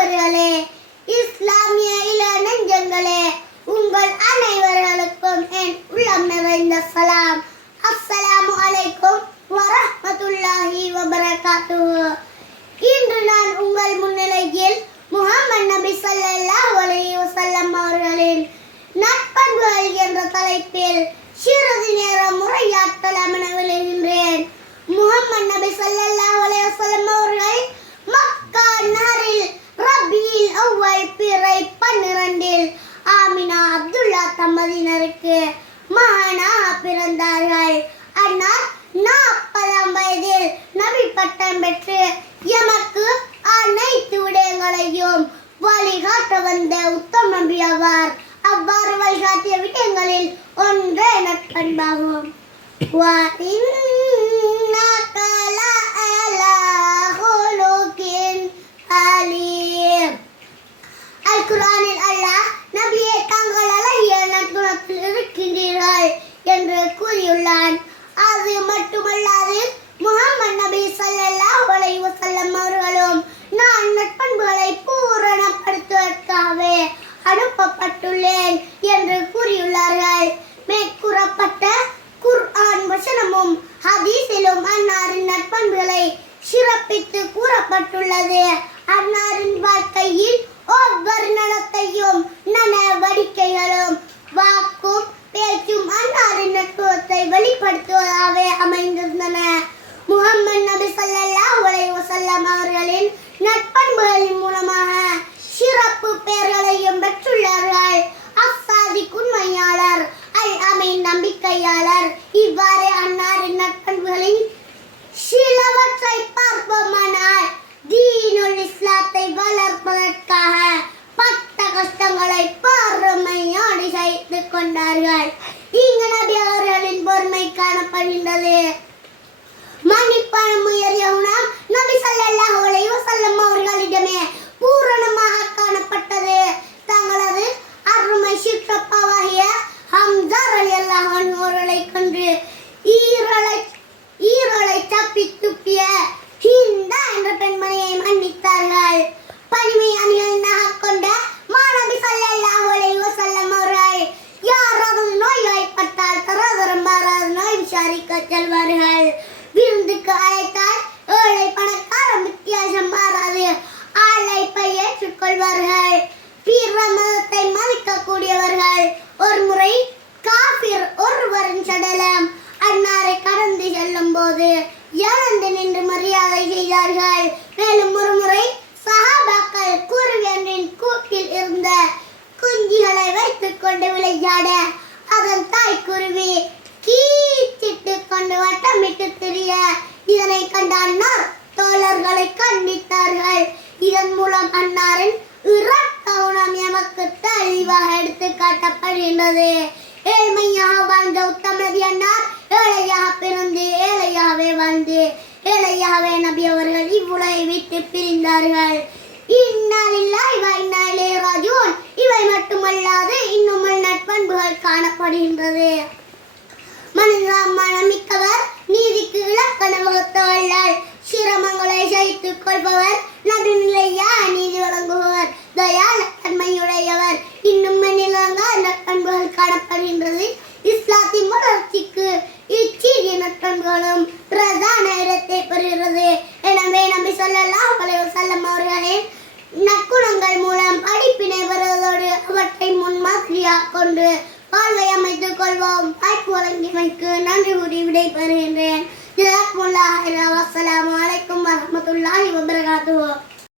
அன்பர்களே இஸ்லாமிய இளநெஞ்சங்களே உங்கள் அனைவர்களுக்கும் என் உள்ளம் நிறைந்த சலாம். அஸ்ஸலாமு அலைக்கும் வரஹ்மத்துல்லாஹி வபரகாத்து இன்று நான் உங்கள் முன்னிலையில் முகமது நபி ஸல்லல்லாஹு அலைஹி வஸல்லம் அவர்களின் நற்பண்புகள் என்ற தலைப்பில் சிறிது நேரம் உரையாற்றலாம் என விளைகின்றேன் தம்பதியினருக்கு மகனாக பிறந்தார்கள். அன்னார் நாற்பதாம் வயதில் நபி பட்டம் பெற்று எமக்கு அனைத்து விடயங்களையும் வழிகாட்ட வந்த உத்தம நபி ஆவார். அவ்வாறு வழிகாட்டிய விடயங்களில் ஒன்றே நட்பண்பாகும். சிறப்பித்து கூறப்பட்டுள்ளது. அன்னாரின் வாழ்க்கையில் ஒவ்வொரு நடத்தையும் நடவடிக்கைகளும் வாக்கும் பேச்சும் அன்னாரின் நட்புறத்தை வெளிப்படுத்துவதாகவே அமைந்திருந்தன. முகமது நபி ஸல்லல்லாஹு உலக வசல்லம் அவர்களின் நட்பண்புகளின் மூலமாக சிறப்பு பெயர்களையும் பெற்றுள்ளார்கள் சகித்து கொண்டார்கள் இங்கு நபி அவர்களின் பொறுமை காணப்படுகின்றது. மன்னிப்பான உயரிய உணம் நபி சல்லல்லாஹு அலைஹி வஸல்லம் அவர்களிடமே பூரணமாக காணப்பட்டது. தங்களது அருமை சிற்றப்பாவாகிய ஹம்சா ரலியல்லாஹு அன்ஹு அவர்களை கொண்டு ஈரலை ஈரலை தப்பி துப்பிய ஹிந்தா என்ற பெண்மணியை மன்னித்தார்கள் பணிமை அணியனாக கொண்ட மாணவி ஸல்லல்லாஹு அலைஹி வஸல்லம் அவர்கள் யாராவது நோய்வாய்ப்பட்டால் தரதரம் மாறாத நோய் விசாரிக்க செல்வார்கள் விருந்துக்கு அழைத்தால் ஏழை பணக்காரம் வித்தியாசம் மாறாது. அழைப்பை ஏற்றுக்கொள்வார்கள் பீர்வ மதத்தை மதிக்கக்கூடியவர்கள். ஒரு முறை காபிர் ஒருவரின் சடலம். அன்னாரை கடந்து செல்லும் போது எழுந்து நின்று மரியாதை செய்தார்கள். மேலும் ஒரு முறை சஹாபாக்கள் குருவியன்றின் கூட்டில் இருந்த குஞ்சிகளை வைத்துக் கொண்டு விளையாட அதன் தாய் குருவி கொண்டு வட்டமிட்டு திரிய இதனை கண்ட அண்ணா தோழர்களை கண்டித்தார்கள். இதன் மூலம் அன்னாரின் இரக்க எமக்கு தெளிவாக எடுத்து காட்டப்படுகின்றது. ஏழ்மையாக வாழ்ந்த உத்தமதி அன்னார் ஏழையாக பிறந்து ஏழையாகவே வாழ்ந்து ஏழையாகவே நபி அவர்கள் இவ்வுலகை விட்டு பிரிந்தார்கள். இந்நாளில்லா இவை வைநாளே ராஜூன். இவை மட்டுமல்லாது இன்னும் நட்பண்புகள் காணப்படுகின்றது. மனிதமான மனமிக்கவர் நீதிக்கு இலக்கண வகுத்தவர்கள் சிரமங்களை சகித்துக் கொள்பவர் நடுநிலையா நீதி வழங்குபவர் தயால தன்மையுடையவர் இன்னும் மனிதங்க நட்பண்புகள் காணப்படுகின்றது. இஸ்லாத்தின் வளர்ச்சிக்கு இச்சீரிய நட்பண்புகளும் பிரதான இடத்தை பெறுகிறது. எனவே நம்பி சொல்லலாம் அலைஹி வஸல்லம் அவர்களின் நற்குணங்கள் மூலம் படிப்பினை வருவதோடு அவற்றை முன்மாதிரியாக கொண்டு வாழ்வை அமைத்துக் கொள்வோம். வழங்கியமைக்கு நன்றி கூறி விடைபெறுகின்றேன். ஜிலாக்முல்லா அலாம் வலைக்கும் வரமத்துல்லாஹி வபரகாத்துவோம்